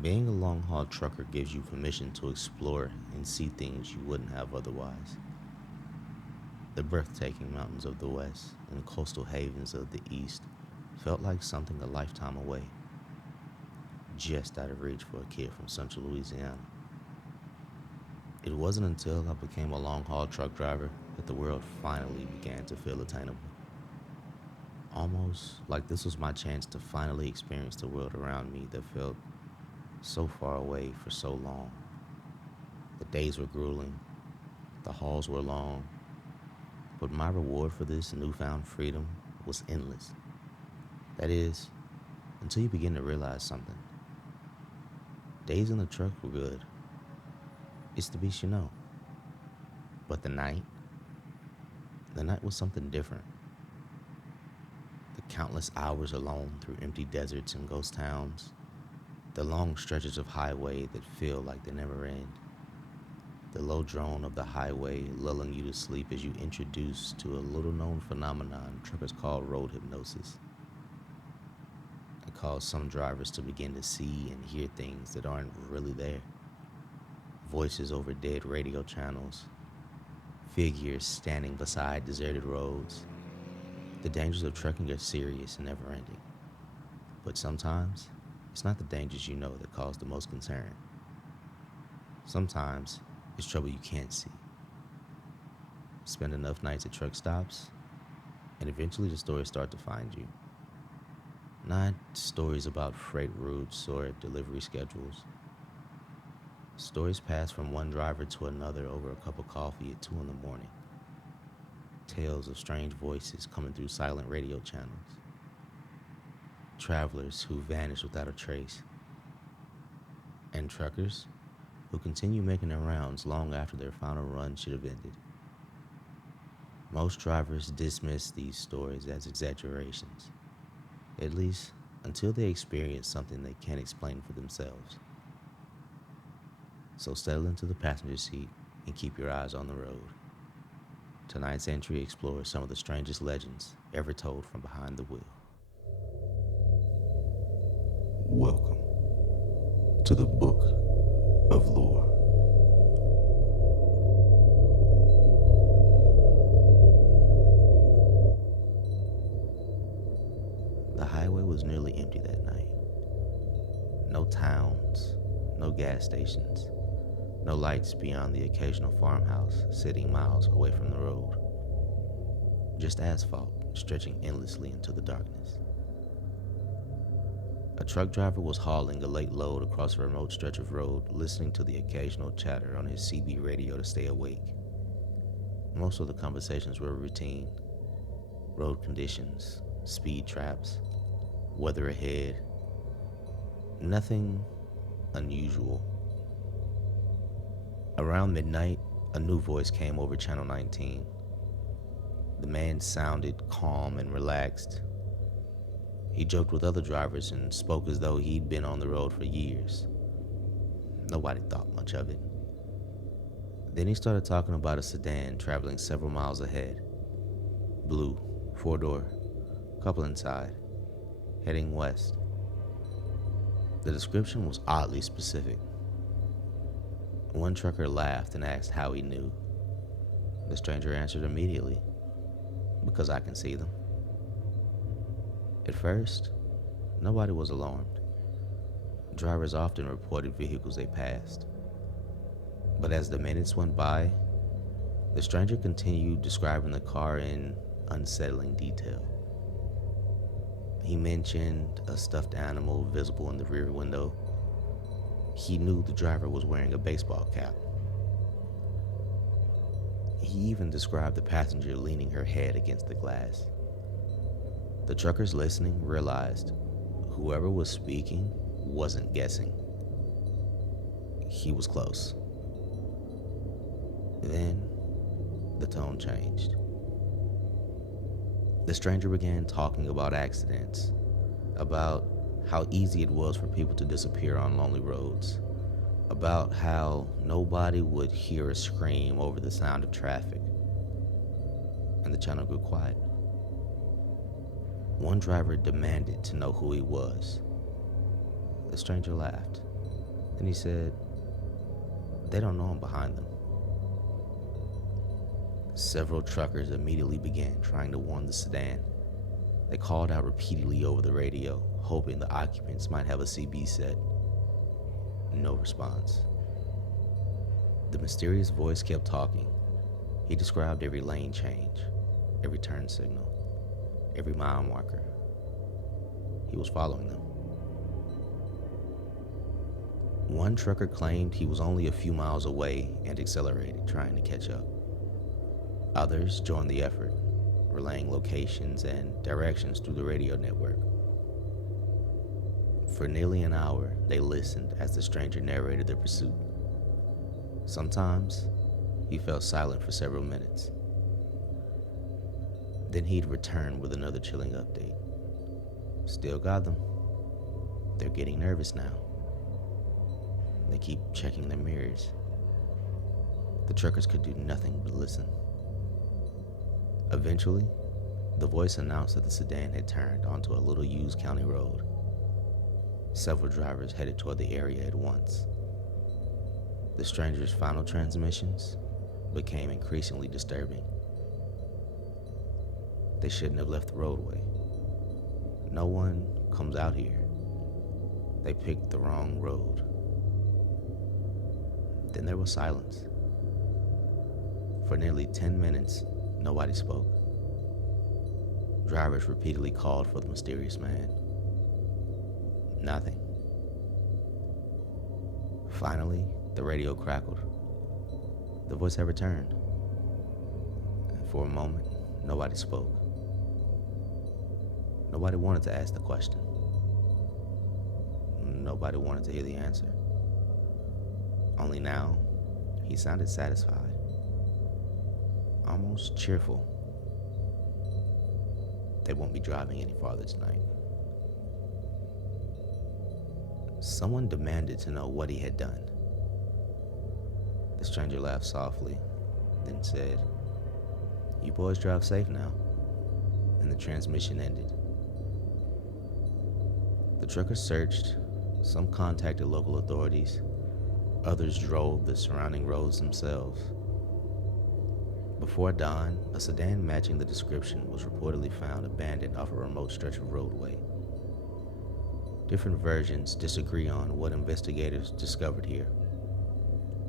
Being a long haul trucker gives you permission to explore and see things you wouldn't have otherwise. The breathtaking mountains of the west and coastal havens of the east felt like something a lifetime away, just out of reach for a kid from central Louisiana. It wasn't until I became a long haul truck driver that the world finally began to feel attainable. Almost like this was my chance to finally experience the world around me that felt so far away for so long. The days were grueling, the hauls were long, but my reward for this newfound freedom was endless. That is, until you begin to realize something. Days in the truck were good. It's the beast you know. But the night was something different. The countless hours alone through empty deserts and ghost towns, the long stretches of highway that feel like they never end, the low drone of the highway lulling you to sleep as you introduce to a little known phenomenon truckers call road hypnosis. It causes some drivers to begin to see and hear things that aren't really there. Voices over dead radio channels, figures standing beside deserted roads. The dangers of trucking are serious and never ending. But sometimes, it's not the dangers you know that cause the most concern. Sometimes, it's trouble you can't see. Spend enough nights at truck stops, and eventually the stories start to find you. Not stories about freight routes or delivery schedules. Stories pass from one driver to another over a cup of coffee at 2 in the morning. Tales of strange voices coming through silent radio channels. Travelers who vanish without a trace. And truckers who continue making their rounds long after their final run should have ended. Most drivers dismiss these stories as exaggerations, at least until they experience something they can't explain for themselves. So settle into the passenger seat and keep your eyes on the road. Tonight's entry explores some of the strangest legends ever told from behind the wheel. Welcome to the Book of Lore. The highway was nearly empty that night. No towns, no gas stations, no lights beyond the occasional farmhouse sitting miles away from the road. Just asphalt stretching endlessly into the darkness. A truck driver was hauling a late load across a remote stretch of road, listening to the occasional chatter on his CB radio to stay awake. Most of the conversations were routine. Road conditions, speed traps, weather ahead. Nothing unusual. Around midnight, a new voice came over Channel 19. The man sounded calm and relaxed. He joked with other drivers and spoke as though he'd been on the road for years. Nobody thought much of it. Then he started talking about a sedan traveling several miles ahead. Blue, 4-door, couple inside, heading west. The description was oddly specific. One trucker laughed and asked how he knew. The stranger answered immediately, because I can see them. At first, nobody was alarmed. Drivers often reported vehicles they passed. But as the minutes went by, the stranger continued describing the car in unsettling detail. He mentioned a stuffed animal visible in the rear window. He knew the driver was wearing a baseball cap. He even described the passenger leaning her head against the glass. The truckers listening realized whoever was speaking wasn't guessing. He was close. Then, the tone changed. The stranger began talking about accidents, about how easy it was for people to disappear on lonely roads, about how nobody would hear a scream over the sound of traffic. And the channel grew quiet. One driver demanded to know who he was. The stranger laughed. Then he said, they don't know I'm behind them. Several truckers immediately began trying to warn the sedan. They called out repeatedly over the radio, hoping the occupants might have a CB set. No response. The mysterious voice kept talking. He described every lane change, every turn signal, every mile marker. He was following them. One trucker claimed he was only a few miles away and accelerated, trying to catch up. Others joined the effort, relaying locations and directions through the radio network. For nearly an hour, they listened as the stranger narrated their pursuit. Sometimes, he fell silent for several minutes. Then he'd return with another chilling update. Still got them. They're getting nervous now. They keep checking their mirrors. The truckers could do nothing but listen. Eventually, the voice announced that the sedan had turned onto a little used county road. Several drivers headed toward the area at once. The stranger's final transmissions became increasingly disturbing. They shouldn't have left the roadway. No one comes out here. They picked the wrong road. Then there was silence. For nearly 10 minutes, nobody spoke. Drivers repeatedly called for the mysterious man. Nothing. Finally, the radio crackled. The voice had returned. And for a moment, nobody spoke. Nobody wanted to ask the question. Nobody wanted to hear the answer. Only now, he sounded satisfied, almost cheerful. They won't be driving any farther tonight. Someone demanded to know what he had done. The stranger laughed softly, then said, "You boys drive safe now," and the transmission ended. The truckers searched. Some contacted local authorities. Others drove the surrounding roads themselves. Before dawn, a sedan matching the description was reportedly found abandoned off a remote stretch of roadway. Different versions disagree on what investigators discovered here.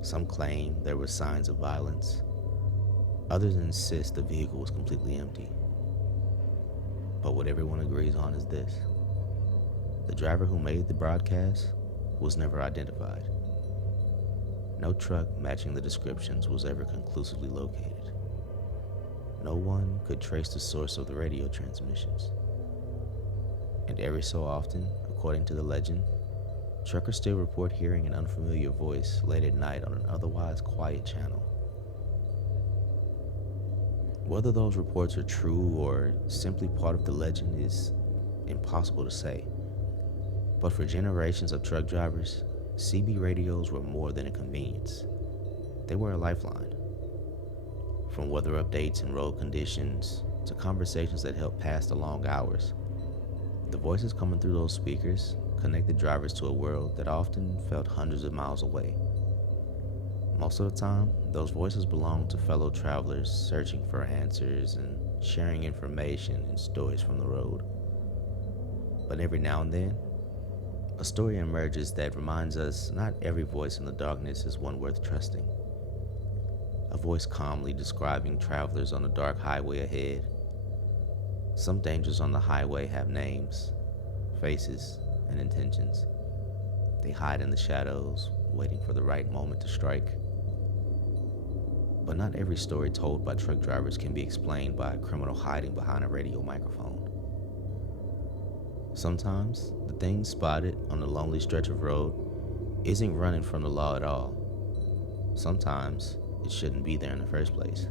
Some claim there were signs of violence. Others insist the vehicle was completely empty. But what everyone agrees on is this: the driver who made the broadcast was never identified. No truck matching the descriptions was ever conclusively located. No one could trace the source of the radio transmissions. And every so often, according to the legend, truckers still report hearing an unfamiliar voice late at night on an otherwise quiet channel. Whether those reports are true or simply part of the legend is impossible to say. But for generations of truck drivers, CB radios were more than a convenience. They were a lifeline. From weather updates and road conditions to conversations that helped pass the long hours, the voices coming through those speakers connected drivers to a world that often felt hundreds of miles away. Most of the time, those voices belonged to fellow travelers searching for answers and sharing information and stories from the road. But every now and then, a story emerges that reminds us not every voice in the darkness is one worth trusting. A voice calmly describing travelers on a dark highway ahead. Some dangers on the highway have names, faces, and intentions. They hide in the shadows, waiting for the right moment to strike. But not every story told by truck drivers can be explained by a criminal hiding behind a radio microphone. Sometimes, the thing spotted on a lonely stretch of road isn't running from the law at all. Sometimes, it shouldn't be there in the first place.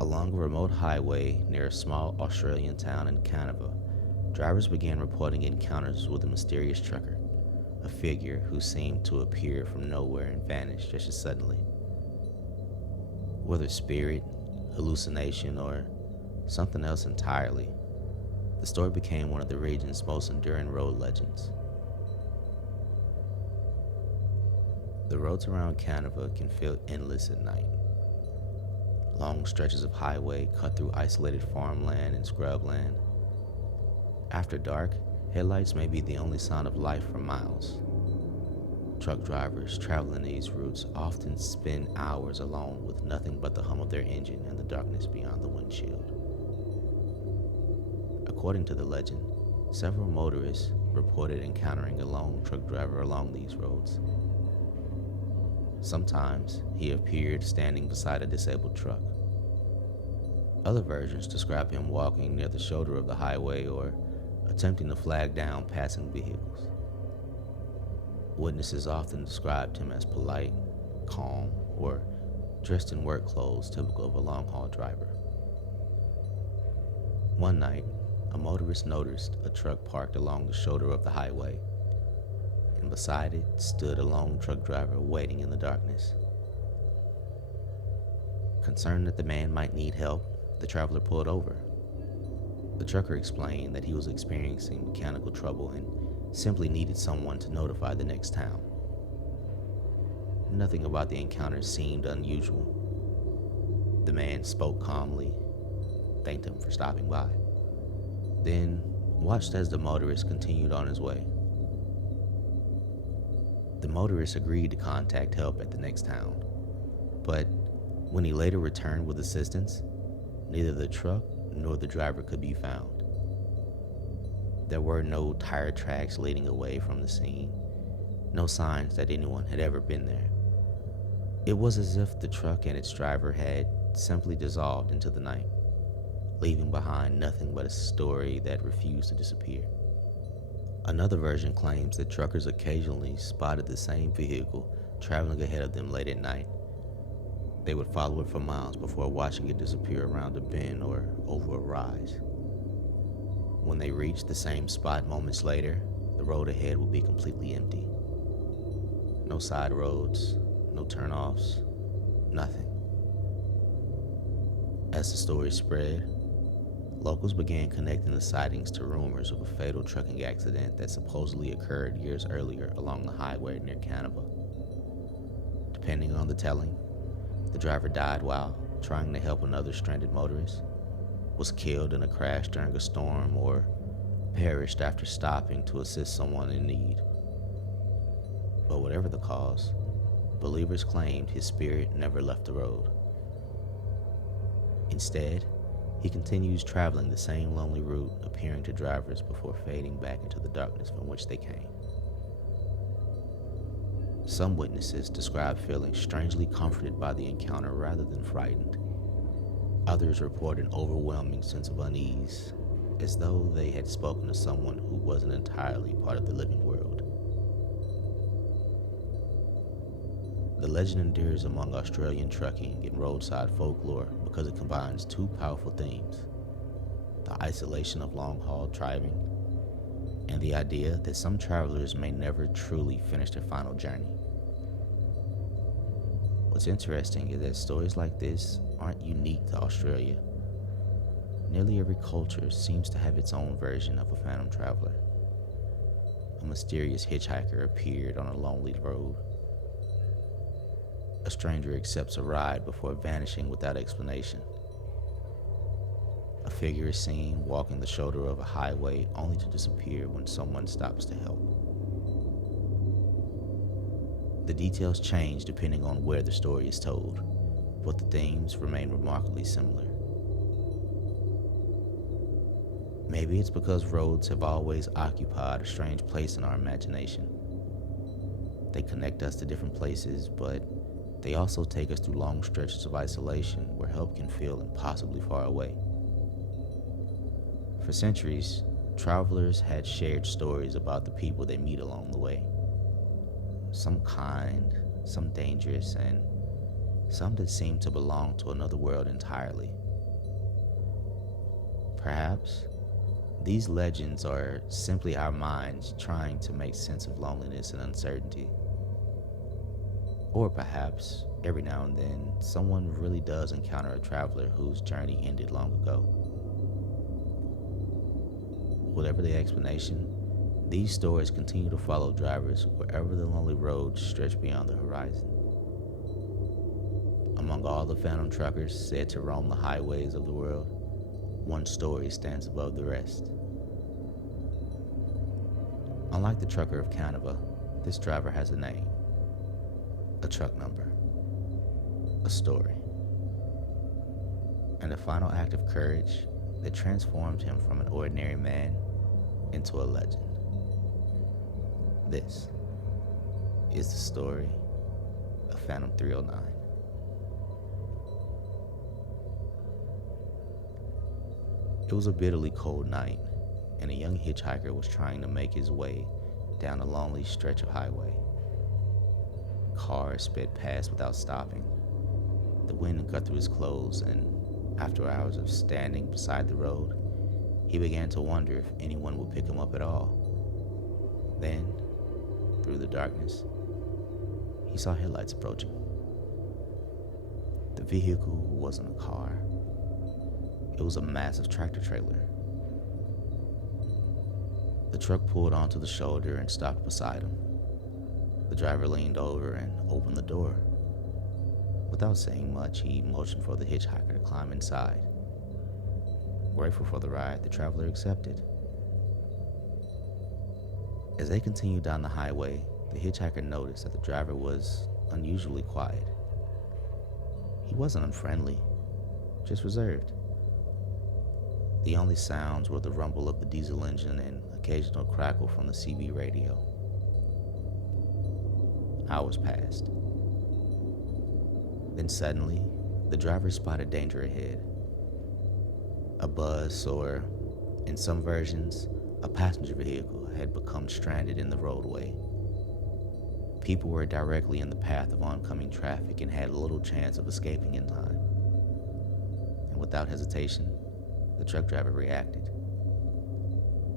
Along a remote highway near a small Australian town in Kaniva, drivers began reporting encounters with a mysterious trucker, a figure who seemed to appear from nowhere and vanish just as suddenly. Whether spirit, hallucination, or something else entirely, the story became one of the region's most enduring road legends. The roads around Kaniva can feel endless at night. Long stretches of highway cut through isolated farmland and scrubland. After dark, headlights may be the only sign of life for miles. Truck drivers traveling these routes often spend hours alone with nothing but the hum of their engine and the darkness beyond the windshield. According to the legend, several motorists reported encountering a lone truck driver along these roads. Sometimes he appeared standing beside a disabled truck. Other versions describe him walking near the shoulder of the highway or attempting to flag down passing vehicles. Witnesses often described him as polite, calm, or dressed in work clothes typical of a long-haul driver. One night, a motorist noticed a truck parked along the shoulder of the highway, and beside it stood a lone truck driver waiting in the darkness. Concerned that the man might need help, the traveler pulled over. The trucker explained that he was experiencing mechanical trouble and simply needed someone to notify the next town. Nothing about the encounter seemed unusual. The man spoke calmly, thanked him for stopping by, then watched as the motorist continued on his way. The motorist agreed to contact help at the next town, but when he later returned with assistance, neither the truck nor the driver could be found. There were no tire tracks leading away from the scene, no signs that anyone had ever been there. It was as if the truck and its driver had simply dissolved into the night, leaving behind nothing but a story that refused to disappear. Another version claims that truckers occasionally spotted the same vehicle traveling ahead of them late at night. They would follow it for miles before watching it disappear around a bend or over a rise. When they reached the same spot moments later, the road ahead would be completely empty. No side roads, no turnoffs, nothing. As the story spread, locals began connecting the sightings to rumors of a fatal trucking accident that supposedly occurred years earlier along the highway near Kaniva. Depending on the telling, the driver died while trying to help another stranded motorist, was killed in a crash during a storm, or perished after stopping to assist someone in need. But whatever the cause, believers claimed his spirit never left the road. Instead, he continues traveling the same lonely route, appearing to drivers before fading back into the darkness from which they came. Some witnesses describe feeling strangely comforted by the encounter rather than frightened. Others report an overwhelming sense of unease, as though they had spoken to someone who wasn't entirely part of the living world. The legend endures among Australian trucking and roadside folklore because it combines two powerful themes: the isolation of long-haul driving and the idea that some travelers may never truly finish their final journey. What's interesting is that stories like this aren't unique to Australia. Nearly every culture seems to have its own version of a phantom traveler. A mysterious hitchhiker appeared on a lonely road. A stranger accepts a ride before vanishing without explanation. A figure is seen walking the shoulder of a highway only to disappear when someone stops to help. The details change depending on where the story is told, but the themes remain remarkably similar. Maybe it's because roads have always occupied a strange place in our imagination. They connect us to different places, but they also take us through long stretches of isolation where help can feel impossibly far away. For centuries, travelers had shared stories about the people they meet along the way. Some kind, some dangerous, and some that seemed to belong to another world entirely. Perhaps these legends are simply our minds trying to make sense of loneliness and uncertainty. Or perhaps, every now and then, someone really does encounter a traveler whose journey ended long ago. Whatever the explanation, These stories continue to follow drivers wherever the lonely roads stretch beyond the horizon. Among all the phantom truckers said to roam the highways of the world, one story stands above the rest. Unlike the trucker of Kaniva, this driver has a name, a truck number, a story, and a final act of courage that transformed him from an ordinary man into a legend. This is the story of Phantom 309. It was a bitterly cold night, and a young hitchhiker was trying to make his way down a lonely stretch of highway. Cars sped past without stopping. The wind cut through his clothes, and after hours of standing beside the road, he began to wonder if anyone would pick him up at all. Then, through the darkness, he saw headlights approaching. The vehicle wasn't a car. It was a massive tractor trailer. The truck pulled onto the shoulder and stopped beside him. The driver leaned over and opened the door. Without saying much, he motioned for the hitchhiker to climb inside. Grateful for the ride, the traveler accepted. As they continued down the highway, the hitchhiker noticed that the driver was unusually quiet. He wasn't unfriendly, just reserved. The only sounds were the rumble of the diesel engine and occasional crackle from the CB radio. Hours passed. Then suddenly, the driver spotted danger ahead. A bus, or in some versions, a passenger vehicle, had become stranded in the roadway. People were directly in the path of oncoming traffic and had little chance of escaping in time. And without hesitation, the truck driver reacted.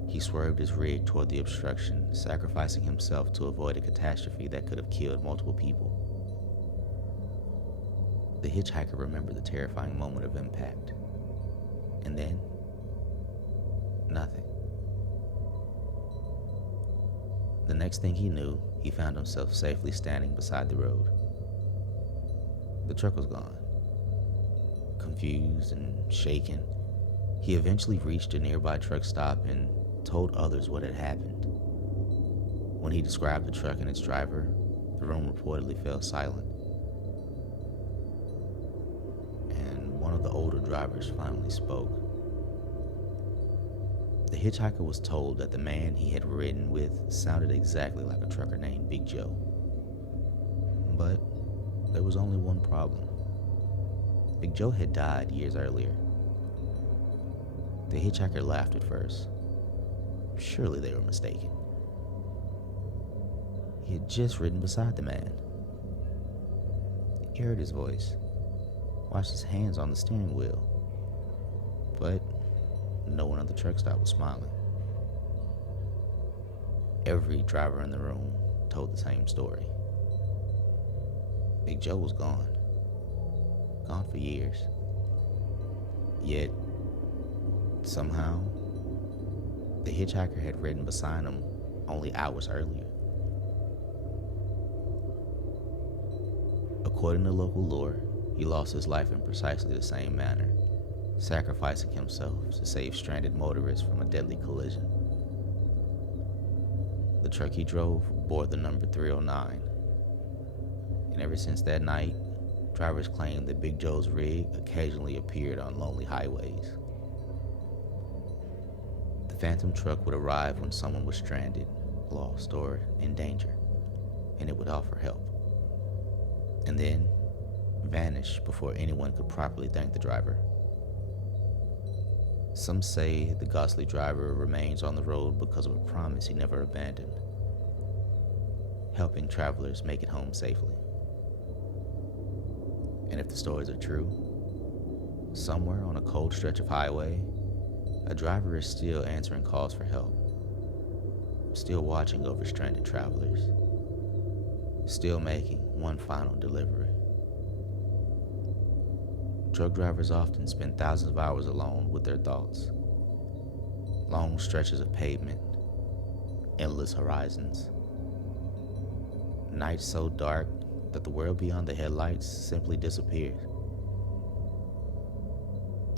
He swerved his rig toward the obstruction, sacrificing himself to avoid a catastrophe that could have killed multiple people. The hitchhiker remembered the terrifying moment of impact. And then, nothing. The next thing he knew, he found himself safely standing beside the road. The truck was gone. Confused and shaken, he eventually reached a nearby truck stop and told others what had happened. When he described the truck and its driver, the room reportedly fell silent. And one of the older drivers finally spoke. The hitchhiker was told that the man he had ridden with sounded exactly like a trucker named Big Joe. But there was only one problem. Big Joe had died years earlier. The hitchhiker laughed at first. Surely they were mistaken. He had just ridden beside the man. He heard his voice, watched his hands on the steering wheel, but no one at the truck stop was smiling. Every driver in the room told the same story. Big Joe was gone. Gone for years. Yet, somehow, the hitchhiker had ridden beside him only hours earlier. According to local lore, he lost his life in precisely the same manner, sacrificing himself to save stranded motorists from a deadly collision. The truck he drove bore the number 309, and ever since that night, drivers claim that Big Joe's rig occasionally appeared on lonely highways. The Phantom truck would arrive when someone was stranded, lost, or in danger, and it would offer help. And then vanish before anyone could properly thank the driver. Some say the ghostly driver remains on the road because of a promise he never abandoned, helping travelers make it home safely. And if the stories are true, somewhere on a cold stretch of highway, a driver is still answering calls for help, still watching over stranded travelers, still making one final delivery. Truck drivers often spend thousands of hours alone with their thoughts. Long stretches of pavement, endless horizons. Nights so dark that the world beyond the headlights simply disappears.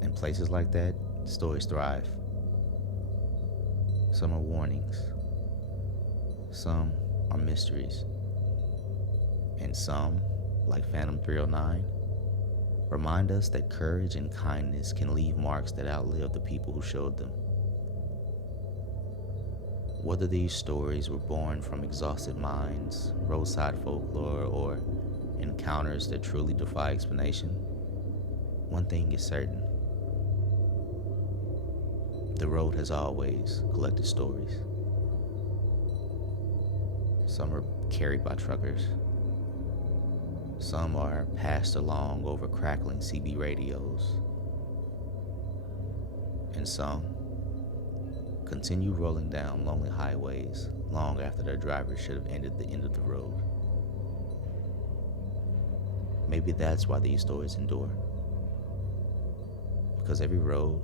In places like that, stories thrive. Some are warnings, some are mysteries, and some, like Phantom 309, remind us that courage and kindness can leave marks that outlive the people who showed them. Whether these stories were born from exhausted minds, roadside folklore, or encounters that truly defy explanation, one thing is certain. The road has always collected stories. Some are carried by truckers. Some are passed along over crackling CB radios. And some continue rolling down lonely highways long after their drivers should have ended the end of the road. Maybe that's why these stories endure. Because every road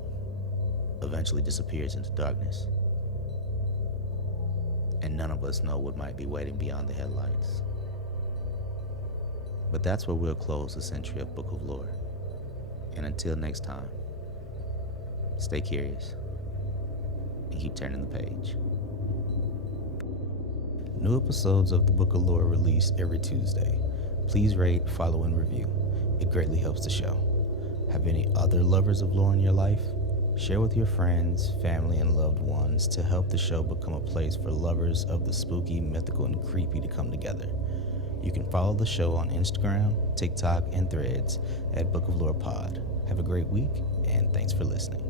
eventually disappears into darkness. And none of us know what might be waiting beyond the headlights. But that's where we'll close this entry of Book of Lore. And until next time, stay curious and keep turning the page. New episodes of the Book of Lore release every Tuesday. Please rate, follow, and review. It greatly helps the show. Have any other lovers of lore in your life? Share with your friends, family, and loved ones to help the show become a place for lovers of the spooky, mythical, and creepy to come together. You can follow the show on Instagram, TikTok, and Threads at Book of Lore Pod. Have a great week, and thanks for listening.